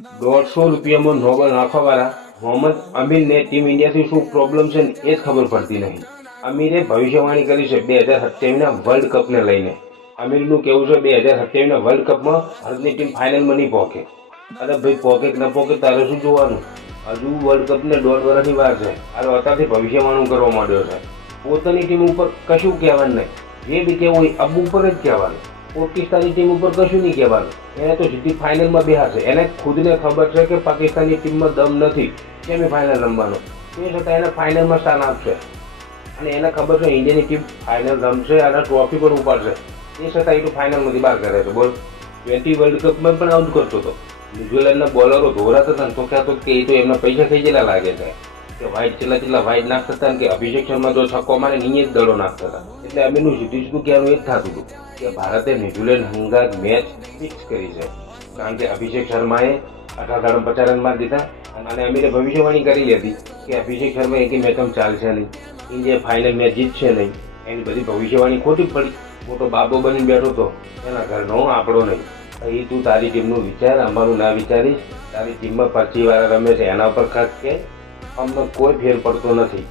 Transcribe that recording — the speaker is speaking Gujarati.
₹150 નોબલ નાખવાવાળા મોહમ્મદ અમીરને ટીમ ઇન્ડિયાથી શું પ્રોબ્લેમ છે ને એ જ ખબર પડતી નહીં. અમીરે ભવિષ્યવાણી કરી છે 2027ના વર્લ્ડ કપને લઈને. અમીરનું કહેવું છે 2027ના વર્લ્ડ કપમાં ભારતની ટીમ ફાઇનલમાં નહીં પહોંચે. અરે ભાઈ, પહોંચે કે ન પહોંચે તારે શું જોવાનું? હજુ વર્લ્ડ કપને 1.5 વર્ષની વાર છે. આ અત્યારથી ભવિષ્યવાણું કરવા માંડ્યો છે. પોતાની ટીમ ઉપર કશું કહેવાનું નહીં. જે બી કહેવું હોય અબ ઉપર જ કહેવાનું. પાકિસ્તાની ટીમ ઉપર કશું નહીં કહેવાનું. એને તો સીધી ફાઇનલમાં બેહાશે. એને ખુદને ખબર છે કે પાકિસ્તાની ટીમમાં દમ નથી સેમીફાઇનલ રમવાનો. તે છતાં એને ફાઇનલમાં સ્થાન આપશે. અને એને ખબર છે ઇન્ડિયાની ટીમ ફાઇનલ રમશે અને ટ્રોફી પણ ઉપાડશે. તે છતાં એ તો ફાઇનલમાંથી બહાર કરે છે. બોલ, 20 વર્લ્ડ કપમાં પણ આઉટ કરતો હતો. ન્યુઝીલેન્ડના બોલરો ધોરાતા હતા ને તો કહેતો કે એ તો એમના પૈસા થઈ ગયેલા લાગે છે કે વાઇટ છેલ્લા વાઇટ નાખતા હતા ને કે અભિષેક શર્મા જો છક્કો મારે ને એ જ દડો નાખતા હતા. એટલે અમીરનું સીધું કહેવાનું એ જ થતું હતું કે ભારતે ન્યુઝીલેન્ડ હંગાત મેચ ફિક્સ કરી છે. કારણ કે અભિષેક શર્માએ 18 રન મારી દીધા અને અમીરે ભવિષ્યવાણી કરી હતી કે અભિષેક શર્મા એક મેચમાં ચાલશે નહીં, ઇન્ડિયા ફાઇનલ મેચ જીતશે નહીં. એની બધી ભવિષ્યવાણી ખોટી પડી. મોટો બાબો બનીને બેઠો હતો. એના ઘરનો આપણો નહીં. એ તું તારી ટીમનું વિચાર, અમારું ના વિચારીશ. તારી ટીમમાં 25 વાર રમે છે એના ઉપર ખર્ચ કે અમને કોઈ ફેર પડતો નથી.